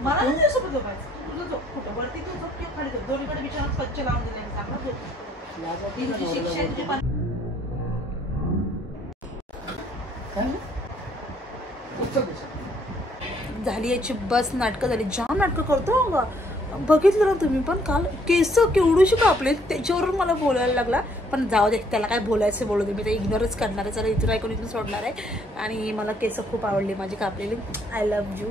मला नाही तुझ्यासोबत झोपायचं. तुझं झोप कुठं वरती तू झोप किंवा खाली झोप, दोन्हीकडे बिछाना स्वच्छ लावून दिले चांगला झोप. तुझी शिक्षा आहे, तुझी झाली याची बस. नाटकं झाली, जाम नाटकं करतो. बघितलं ना तुम्ही पण काल केस केवढीशी कापले त्याच्यावरून मला बोलायला लागला. पण जाऊ दे, त्याला काय बोलायचं बोलू दे, मी ते इग्नोरच करणार आहे. चला इथून ऐकून इथून सोडणार आहे. आणि मला केस खूप आवडली माझी कापलेली. I love you.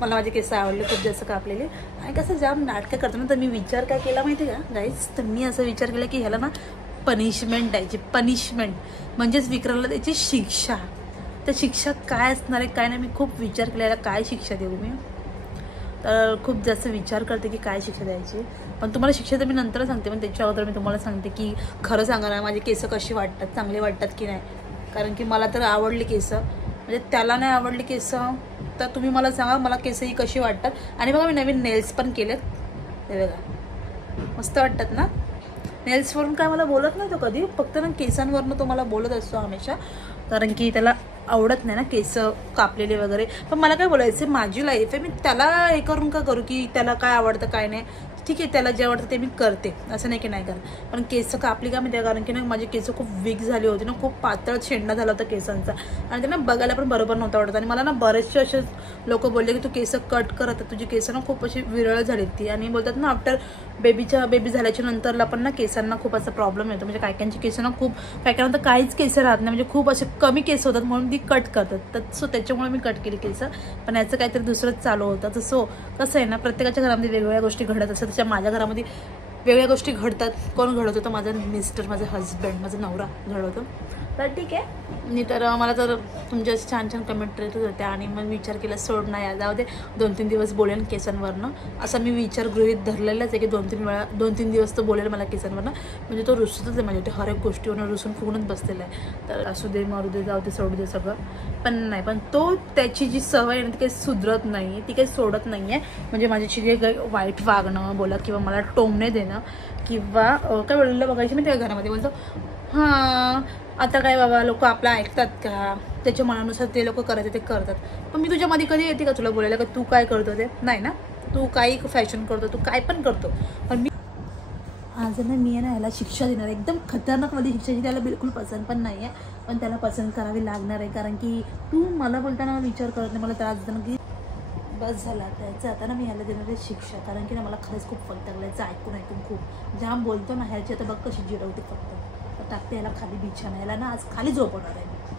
मला माझे केस आवडले खूप जास्त कापलेले. आणि कसं जाम नाटकं करतो ना, तर मी विचार काय केला माहिती आहे का गाईज, तर मी असं विचार केला की ह्याला ना पनिशमेंट द्यायची. पनिशमेंट म्हणजेच विक्रांतला द्यायची शिक्षा. तर शिक्षा काय असणार आहे काय नाही, मी खूप विचार केला काय शिक्षा देऊ मी. तर खूप जास्त विचार करते की काय शिक्षा द्यायची. पण तुम्हाला शिक्षा तर मी नंतर सांगते, पण त्याच्या अगोदर मी तुम्हाला सांगते की खरं सांगा ना माझे केस कशी वाटतात, चांगले वाटतात की नाही. कारण की मला तर आवडली केस, म्हणजे त्याला नाही आवडली केस. तर तुम्ही मला सांगा मला केसही कशी वाटतात. आणि बघा मी नवीन नेल्स पण केलेत, हे बघा मस्त वाटतात ना. नेल्सवरून काय मला बोलत नाही तो कधी, फक्त ना केसांवरनं तो मला बोलत असतो हमेशा. कारण की त्याला आवडत नाही ना केस कापलेले वगैरे. पण मला काय बोलायचं, माझी लाईफ आहे, मी त्याला हे करून का करू की त्याला काय आवडतं काय नाही. ठीक आहे, त्याला जे आवडतं ते मी करते, असं नाही की नाही करत. पण केस कापली का मी त्या, कारण की ना माझे केस खूप वीक झाली होती ना, खूप पातळ शेंडा झाला होता केसांचा. आणि ते ना बघायला पण बरोबर नव्हतं वाटत. आणि मला ना बरेचसे असे लोक बोलले की तू केस कट करत, तुझी केस ना खूप अशी विरळ झाली ती. आणि बोलतात ना आफ्टर बेबी झाल्याच्या नंतरला पण ना केसांना खूप असा प्रॉब्लेम येतो. म्हणजे कायकांची केस ना खूप, कायकांना तर काहीच केस राहत नाही, म्हणजे खूप असे कमी केस होतात म्हणून ती कट करतात. तर सो त्याच्यामुळे मी कट केली केस. पण याचं काहीतरी दुसरंच चालू होतं. तर सो कसं आहे ना, प्रत्येकाच्या घरामध्ये वेगवेगळ्या गोष्टी घडत असतात. तशा माझ्या घरामध्ये वेगळ्या गोष्टी घडतात. कोण घडवतो तर माझा मिस्टर, माझा हजबंड, माझा नवरा घडवतो. तर ठीक आहे. मी तर मला तर तुमच्या छान छान कमेंट येत होत्या. आणि मग विचार केला सोड नाही जाऊ दे, 2-3 दिवस बोलेन केसांवरनं. असा मी विचार गृहीत धरलेलाच आहे की 2-3 दिवस तो बोलेल मला केसांवरनं. म्हणजे तो रुसतच आहे माझ्या हर एक गोष्टीवरून रुसून फुगूनच बसलेला आहे. तर असू दे मारू दे जाऊ दे सोडू दे सगळं. पण नाही, पण तो त्याची जी सवय आहे ना ती काही सुधरत नाही, ती काही सोडत नाही आहे. म्हणजे माझ्याशी जे वाईट वागणं बोला किंवा मला टोमणे देणं किंवा काय बोललं बघायची मी त्या घरामध्ये बोलतो हां आता काय बाबा लोक आपलं ऐकतात का, त्याच्या मनानुसार ते लोक करायचे ते करतात. पण मी तुझ्यामध्ये कधी येते का तुला बोलायला का तू काय करतो ते नाही ना. तू काही फॅशन करतो, तू काय पण करतो. पण मी आज ना मी आहे ना याला शिक्षा देणार, एकदम खतरनाकमध्ये शिक्षा जी त्याला बिलकुल पसंत पण नाही आहे. पण त्याला पसंत करावी लागणार आहे. कारण की तू मला बोलताना विचार करत नाही, मला त्रास देताना की बस झाला त्याचं. आता ना मी ह्याला देणार आहे शिक्षा. कारण की ना मला खरंच खूप फक्त लागलायचं ऐकून खूप जाम बोलतो ना ह्याची. आता बघ कशी जिरवते फक्त. टाकते याला खाली बिछाना, याला ना आज खाली झोपवणार आहे मी.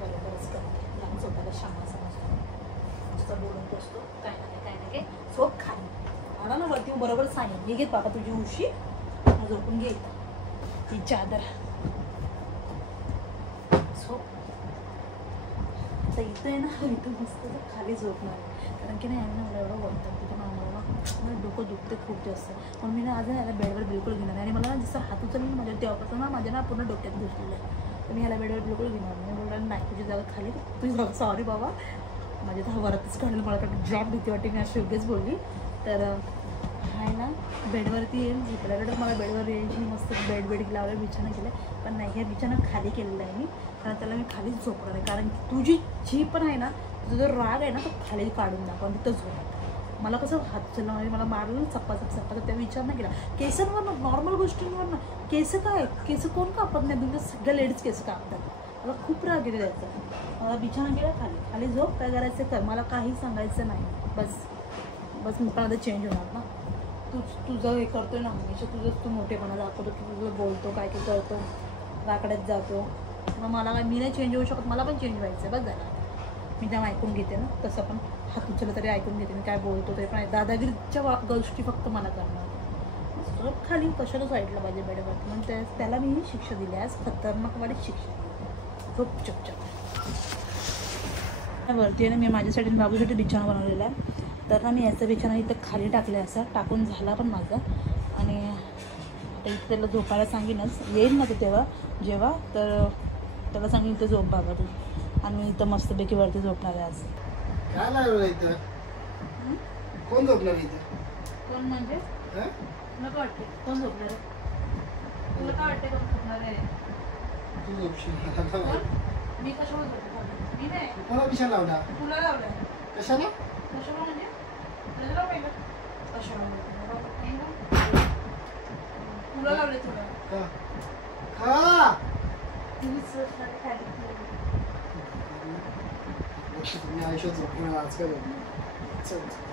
बरोबरच करते स्वतःला शामा समजतो, नुसतं बोलून बसतो काय नाही झोप खाली. आला ना वरती बरोबर सांगेन हे घे बाबा तुझी उशी झोपून घे ती चादर झोप. आता इथं आहे ना इथं मस्त खाली झोपणार. कारण की नाही ना मला एवढं वाटतं तिथं मला डोकं दुखते खूप जास्त. म्हणून मी ना आज याला बेडवर बिलकुल घेणार नाही. आणि मला जसं हात उचलून माझ्या तेव्हापासून ना माझ्या ना पूर्ण डोक्यात घुसलेलं आहे. तर मी ह्याला बेडवर बिलकुल घेणार नाही. बोलणार नाही तुझी जागा खाली, तुझी जागा सॉरी बाबा माझ्या तर वरतीच काढलं. मला काय जॉब भीती वाटते, मी अशी योग्यच बोलली. तर आहे ना बेडवरती येईल झोपल्याकडे मला बेडवर यायची मस्त बेड लावलं बिछाना केलं. पण नाही हे बिछाना खाली केलेलं आहे मी, कारण त्याला मी खालीच झोपणार आहे. कारण की तुझी जी पण आहे ना तुझा जो राग आहे ना तो खाली काढून दाखव आणि तिथं झोप. मला कसं हात उचललं म्हणजे मला मारलं चप्पा त्या विचार नाही केला. केसांवरनं नॉर्मल गोष्टींवरनं केस काय केस कोण कापत नाही, तुमच्या सगळ्या लेडीज केस कापतात. मला खूप राग येते त्याचा. मला बिछाना केला खाली झोप, काय करायचं कर, मला काही सांगायचं नाही. बस मी पण आता चेंज होणार ना. तुझं हे करतोय ना हमेशा तुझंच तू मोठेपणा दाखवतो की तुझं बोलतो काय काय करतो राकड्यात जातो. मग मला काय मी नाही चेंज होऊ शकत, मला पण चेंज व्हायचं आहे. बस झालं मी जेव्हा ऐकून घेते ना तसं पण हात उचललं तरी ऐकून घेते मी काय बोलतो तरी पण दादागिरीच्या गोष्टी फक्त मला करणार. खाली कशाला साईडला पाहिजे बेडवरती. म्हणून त्याला मी शिक्षा दिली आज खतरनाकवाली शिक्षा. खूप चुपचाप वरती आहे ना मी माझ्यासाठी बाबूसाठी बिछाना बनवलेला आहे. तर ना मी याचा बिछाना इथं खाली टाकला असा टाकून झाला पण माझा. आणि आता इथं त्याला झोपायला सांगेनच, येईल ना तो जेव्हा तर त्याला सांगेन इथं झोप बाबा तू. आणि मी इथं मस्तपैकी वरती झोपणार आहे आज. काय लागलं इथं? कोण झोपणार इथं? कोण म्हणजे तुला काय वाटते कोण झोपणार आहे? तुला काय वाटते कोण झोपणार आहे? तू झोपशील. मी कशावर झोपणार? मी नाही कोणा विषय लावला तुला लावलंय कशाला कशाला म्हणजे तुला लाव पहिलं कशाला तुला लावले तुला का खा तुम्ही आयुष्यात झोपणार आज काय झोपणार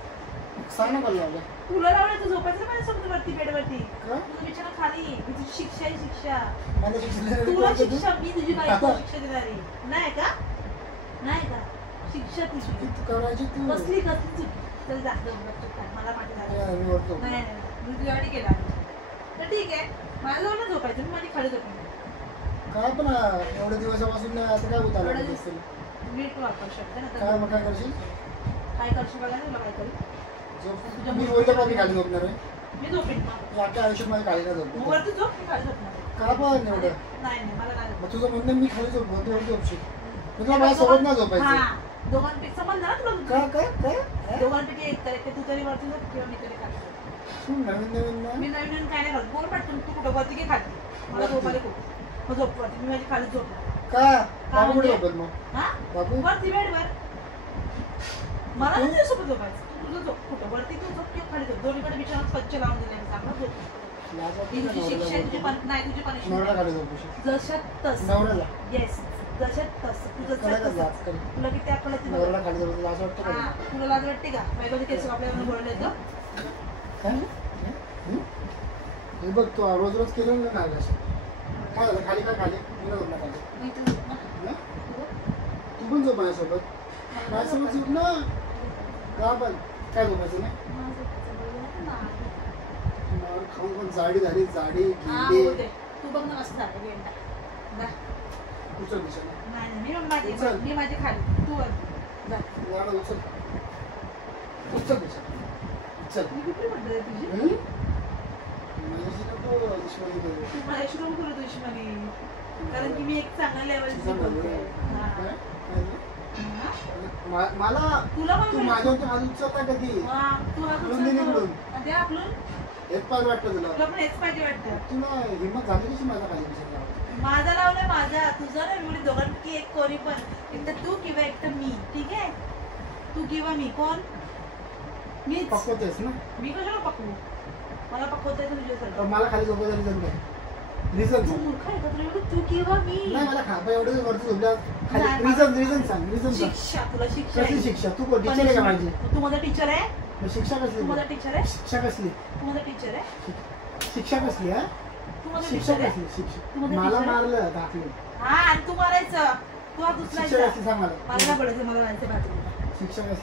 सांग ना मला लावलं तुला लावलं तू झोपायचं माझ्या सोबत वरती बेडवरती का? तुझं बिचारा खाली ही तुझी शिक्षा आहे शिक्षा मला शिक्षण तुला शिक्षा मी तुझी बायको शिक्षा देणारी नाही का नाही का शिक्षा तुझी तू करायची तू कसली कसली चूक चल जा मला माहिती झालं मी ओळखतो. नाही नाही मी तुझ्यासाठी केला तर ठीक आहे माझ्या जवळ झोपायचं मी माझी खाली झोपेन काय पण एवढ्या दिवसापासून आता काय होत आलं असेल मी तू वापर शकते ना काय मग काय करशील काय करशील बघा ना तुला काय करू झोप मी बोलतो का मी खाली झोपणार आहे मी झोपेन मी अख्ख्या आयुष्यात माझी खाली नाही मग झोपतो वरती झोप मी खाली झोपणार का पण एवढं नाही नाही मला नाही मग तुझं म्हणणं मी खाली झोपतो तेवढं झोपशील मी तुला माझ्यासोबत नाही झोपायचं हा दोघांपैकी समजलं ना तुला काय दोघांपैकी एक तर तू तरी वरती झोप किंवा मी तरी खाली तू नवीन नवीन ना मी नवीन नवीन काय नाही करत बोल पटकन तू कुठं वरती की खाली मला झोपायला खूप मग झोप वरती मी माझी खाली झोपणार का बाबू म्हणजे? कुठे झोपत मग हा बाबू वरती बेडवर मला नाही तुझ्यासोबत झोपायचं तुझं झोप कुठं वरती तू झोप किंवा खाली झोप दोन्हीकडे बिछाना स्वच्छ लावून दिले मी चांगला झोप लाज वाटते ही का तुझी शिक्षा आहे, तुझी नवऱ्याला? नाही तुझी नवऱ्याला पनिशमेंट खाली झोपशील जशात तस नवऱ्याला येस जशात तस तू कडक जशात लाज तस कर. तुला किती अक्कल येते बघ. नवऱ्याला खाली झोपत लाज वाटतं हा का तुला लाज वाटते का बायकोचे केस आपल्याला बोलले येतं काय हं? हे बघ तू रोज रोज केलं ना काय असं काय झालं खाली काय खाली मी नाही झोपणार खाली मी तुझं झोप ना. हं? तू झोप. तू पण झोप माझ्यासोबत माझ्यासोबत झोप ना का पण काय झोपायचं ना मला झोपायचं बरोबर ना. मार खाऊन पण जाडी झाली जाडी हा, गेली होऊ दे. तू बघ ना कसं झालं गेंडा. जा. उचल दिशा नाही नाही, मी माझी चल. मी माझी खाली तू वर जा. वाडा उचल उचल दिशा उचल मी कुठे म्हटलं रे तुझी हं? माझ्याशी नको दुश्मनी करू. तू मला शिकवून करू दुश्मनी कारण की मी एक चांगल्या लेवलची तुझं बोलते म्हणणं. हा. काय? काय झालं? हा? मला तुला पण तू बोल. माझ्यावर हात उचलता कधी हा, तू हा बोलून दे दुसरा निकडून. बोल. दे आपलं एक पाच वाटतं तुला तुला पण हेच पाहिजे वाटतं तुला हिंमत झाली कशी माझा खाली दिसायला माझा लावलाय माझा तुझा नाही एवढी दोघांपैकी एक कोणी पण एक तर तू किंवा एक तर मी ठीक आहे तू किंवा मी कोण मीच पकवतेस ना मी कशाला पकवू मला पकवता येतं तुझ्यासाठी तर मला खाली झोपायचं रिझन काय रिझन तू सांग मूर्ख आहे का तुला एवढं तू किंवा मी नाही मला खापा एवढं वरती झोपल्या नाही, खाली रिझन सांग रिझन सांग शिक्षा तुला शिक्षा कसली आहे. शिक्षा तू कोण टीचर आहे का माझी तू माझा टीचर आहे मग शिक्षा कसली तू माझा टीचर आहे शिक्षा कसली तू माझा टीचर आहे शिक्षा कसली हा तू माझा शिक्षा टीचर आहे कसली तू शिक्षा माझा मला teacher आहे? मारलं दाखले हा आणि तू मारायचं तू हा शिक्षा दुसरा कसली सांग मला मला नाही पडायचं मला जायचं बाथरूमला शिक्षा कसली